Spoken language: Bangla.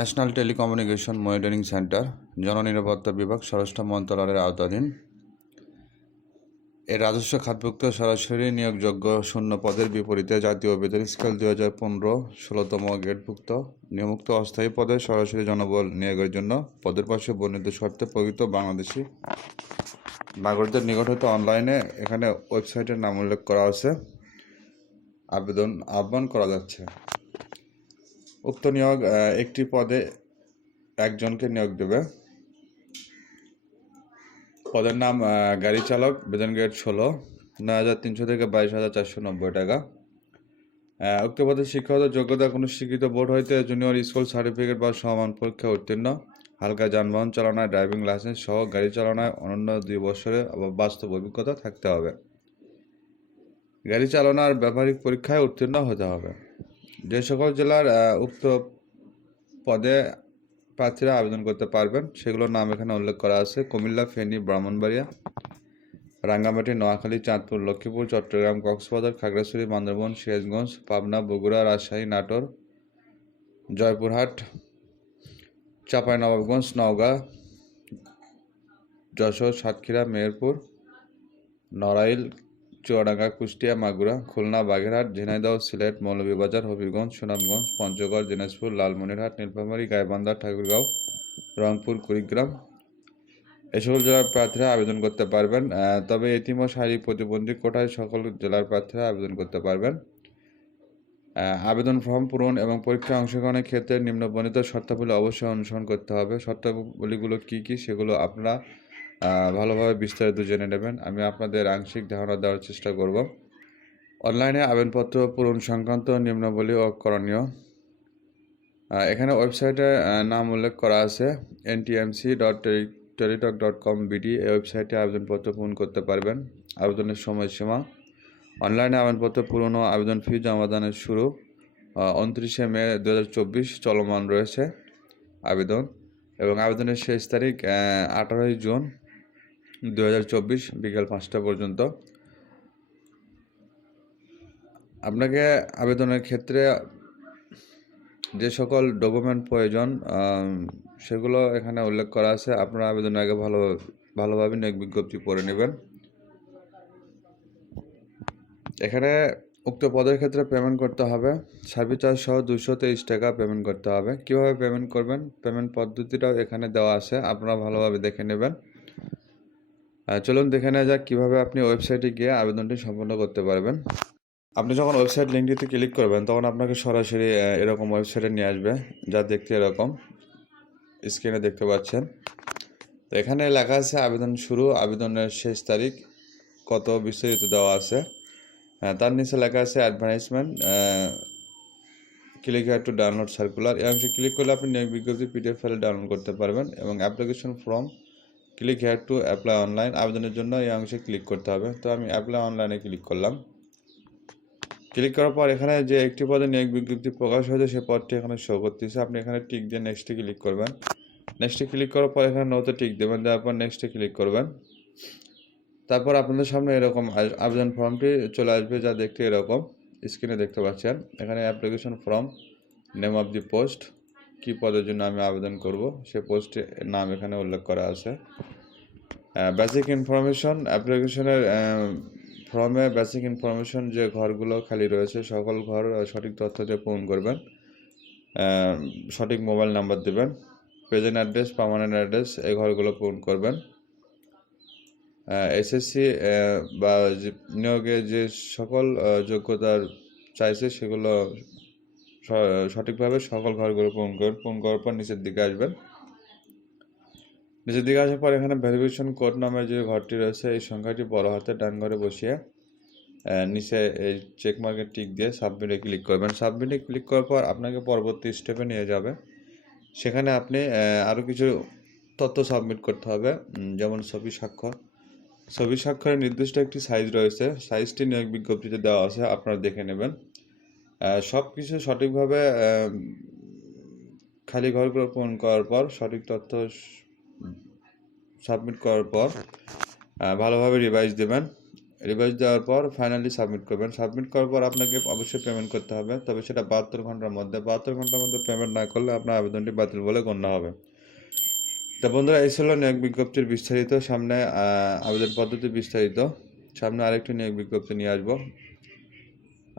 ন্যাশনাল টেলিকমিউনিকেশন মনিটরিং সেন্টার, জননিরাপত্তা বিভাগ, স্বরাষ্ট্র মন্ত্রণালয়ের আওতাধীন। এর রাজস্ব খাতভুক্ত সরাসরি নিয়োগযোগ্য শূন্য পদের বিপরীতে জাতীয় বেতন স্কেল দুই হাজার পনেরো, ষোলোতম গেটভুক্ত নিয়মুক্ত অস্থায়ী পদে সরাসরি জনবল নিয়োগের জন্য পদের পাশে বর্ণিত শর্তে প্রকৃত বাংলাদেশি নাগরিকদের নিকট হতে অনলাইনে এখানে ওয়েবসাইটের নাম উল্লেখ করা আছে। আবেদন, আহ্বান করা যাচ্ছে। উক্ত নিয়োগ একটি পদে একজনকে নিয়োগ দেবে। পদের নাম গাড়ি চালক, বেতন গ্রেড ষোলো, নয় হাজার তিনশো থেকে বাইশ হাজার চারশো নব্বই টাকা। উক্ত পদের শিক্ষাগত যোগ্যতা, কোনো স্বীকৃত বোর্ড হইতে জুনিয়র স্কুল সার্টিফিকেট বা সমান পরীক্ষা উত্তীর্ণ, হালকা যানবাহন চালানোয় ড্রাইভিং লাইসেন্স সহ গাড়ি চালনায় অনন্য দুই বছরের বাস্তব অভিজ্ঞতা থাকতে হবে। গাড়ি চালানোর ব্যবহারিক পরীক্ষায় উত্তীর্ণ হতে হবে। যে সকল জেলার উক্ত পদে প্রার্থীরা আবেদন করতে পারবেন। সেগুলোর নাম এখানে উল্লেখ করা আছে। কুমিল্লা, ফেনী, ব্রাহ্মণবাড়িয়া, রাঙ্গামাটি, নোয়াখালী, চাঁদপুর, লক্ষ্মীপুর, চট্টগ্রাম, কক্সবাজার, খাগড়াছড়ি, বান্দরবন, সিরাজগঞ্জ, পাবনা, বগুড়া, রাজশাহী, নাটোর, জয়পুরহাট, চাঁপাইনবাবগঞ্জ, নওগাঁ, যশোর, সাতক্ষীরা, মেহেরপুর, নড়াইল চুয়াডাঙ্গা, কুষ্টিয়া, মাগুরা, খুলনা, বাগেরহাট, ঝিনাইদহ, সিলেট, মৌলভীবাজার, হবিগঞ্জ, সুনামগঞ্জ, পঞ্চগড়, দিনাজপুর, লালমনিরহাট, নীলফামারী, গাইবান্ধা, ঠাকুরগাঁও, রংপুর, কুড়িগ্রাম। সকল জেলার প্রার্থীরা আবেদন করতে পারবেন। তবে ও শারীরিক প্রতিবন্ধী কোটায় সকল জেলার প্রার্থীরা আবেদন করতে পারবেন। আবেদন ফর্ম পূরণ এবং পরীক্ষায় অংশগ্রহণের ক্ষেত্রে নিম্নবর্ণিত শর্তাবলী অবশ্যই অনুসরণ করতে হবে। শর্তাবলীগুলো কী কী সেগুলো আপনারা ভালোভাবে বিস্তারিত জেনে নেবেন। আমি আপনাদের আংশিক ধারণা দেওয়ার চেষ্টা করব। অনলাইনে আবেদনপত্র পূরণ সংক্রান্ত নিম্নাবলী ও করণীয়। এখানে ওয়েবসাইটে নাম উল্লেখ করা আছে। NTMC dot Teletalk dot com BD এই ওয়েবসাইটে আবেদনপত্র পূরণ করতে পারবেন। আবেদনের সময়সীমা। অনলাইনে আবেদনপত্র পূরণ ও আবেদন ফি জমাদানের শুরু উনত্রিশে মে দু হাজার চব্বিশ চলমান রয়েছে আবেদন এবং আবেদনের শেষ তারিখ আঠারোই জুন। দু বিকেল পাঁচটা পর্যন্ত। আপনাকে আবেদনের ক্ষেত্রে যে সকল ডকুমেন্ট প্রয়োজন সেগুলো এখানে উল্লেখ করা আছে। আপনার আবেদনের আগে ভালো, ভালোভাবে নিয়োগ বিজ্ঞপ্তি পড়ে নেবেন। এখানে উক্ত পদের ক্ষেত্রে পেমেন্ট করতে হবে। সার্ভিস চার্জ সহ দুশো তেইশ টাকা পেমেন্ট করতে হবে। কীভাবে পেমেন্ট করবেন? পেমেন্ট পদ্ধতিটাও এখানে দেওয়া আছে। আপনারা ভালোভাবে দেখে নেবেন। চলুন দেখে নেওয়া যাক কীভাবে আপনি ওয়েবসাইটে গিয়ে আবেদনটি সম্পন্ন করতে পারবেন। আপনি যখন ওয়েবসাইট লিঙ্কটিতে ক্লিক করবেন তখন আপনাকে সরাসরি এরকম ওয়েবসাইটে নিয়ে আসবে যা দেখতে এরকম। স্ক্রিনে দেখতে পাচ্ছেন। তো এখানে লেখা আছে আবেদন শুরু আবেদনের শেষ তারিখ কত বিস্তারিত দেওয়া আছে। হ্যাঁ, তার নিচে লেখা আছে advertisement click here to download circular. এই অংশে ক্লিক করলে আপনি নিয়োগ বিজ্ঞপ্তি পিডিএফ ফাইলে ডাউনলোড করতে পারবেন এবং application form click here to apply online আবেদনের জন্য এই অংশে ক্লিক করতে হবে। তো আমি অ্যাপ্লাই অনলাইনে ক্লিক করলাম। ক্লিক করার পর এখানে যে একটি পদে নিয়োগ বিজ্ঞপ্তি প্রকাশ হয়েছে, সে পদটি এখানে শো করতেছে। আপনি এখানে টিক দিয়ে নেক্সটে ক্লিক করবেন। নেক্সটে ক্লিক করার পর এখানে নোতে টিক দেবেন, দেওয়ার পর নেক্সটে ক্লিক করবেন। তারপর আপনাদের সামনে এরকম আবেদন ফর্মটি চলে আসবে, যা দেখতে এরকম। স্ক্রিনে দেখতে পাচ্ছেন। এখানে application form name of the post কী পদের জন্য আমি আবেদন করব? সে পোস্টের নাম এখানে উল্লেখ করা আছে। বেসিক ইনফরমেশন অ্যাপ্লিকেশনের ফর্মে বেসিক ইনফরমেশন যে ঘরগুলো খালি রয়েছে, সকল ঘর সঠিক তথ্য দিয়ে পূরণ করবেন। সঠিক মোবাইল নাম্বার দেবেন প্রেজেন্ট অ্যাড্রেস পার্মানেন্ট অ্যাড্রেস এই ঘরগুলো পূরণ করবেন। এসএসসি বা নিয়োগে যে সকল যোগ্যতার চাইছে সেগুলো সঠিকভাবে সকল ঘরগুলো পূরণ করবেন পূরণ করার পর নিচের দিকে আসবেন। নিচের দিকে আসার পর এখানে ভেরিফিকেশন কোড নামের যে ঘরটি রয়েছে, এই সংখ্যাটি বড় হাতে ডান ঘরে বসিয়ে নিচে এই চেক মার্কের টিক দিয়ে সাবমিটে ক্লিক করবেন। সাবমিটে ক্লিক করার পর আপনাকে পরবর্তী স্টেপে নিয়ে যাবে। সেখানে আপনি আরও কিছু তথ্য সাবমিট করতে হবে যেমন ছবি স্বাক্ষর। ছবি স্বাক্ষরের নির্দিষ্ট একটি সাইজ রয়েছে। সাইজটি নিয়োগ বিজ্ঞপ্তিতে দেওয়া আছে, আপনারা দেখে নেবেন। সব কিছু সঠিকভাবে খালি ঘরগুলো পূরণ করার পর, সঠিক তথ্য সাবমিট করার পর ভালোভাবে রিভাইজ দেবেন। রিভাইজ দেওয়ার পর ফাইনালি সাবমিট করবেন। সাবমিট করার পর আপনাকে অবশ্যই পেমেন্ট করতে হবে, তবে সেটা বাহাত্তর ঘণ্টার মধ্যে। বাহাত্তর ঘণ্টার মধ্যে পেমেন্ট না করলে আপনার আবেদনটি বাতিল বলে গণ্য হবে। তা বন্ধুরা, এই ছিল নিয়োগ বিজ্ঞপ্তির বিস্তারিত। সামনে আবেদন পদ্ধতি বিস্তারিত। সামনে আরেকটি নিয়োগ বিজ্ঞপ্তি নিয়ে আসব।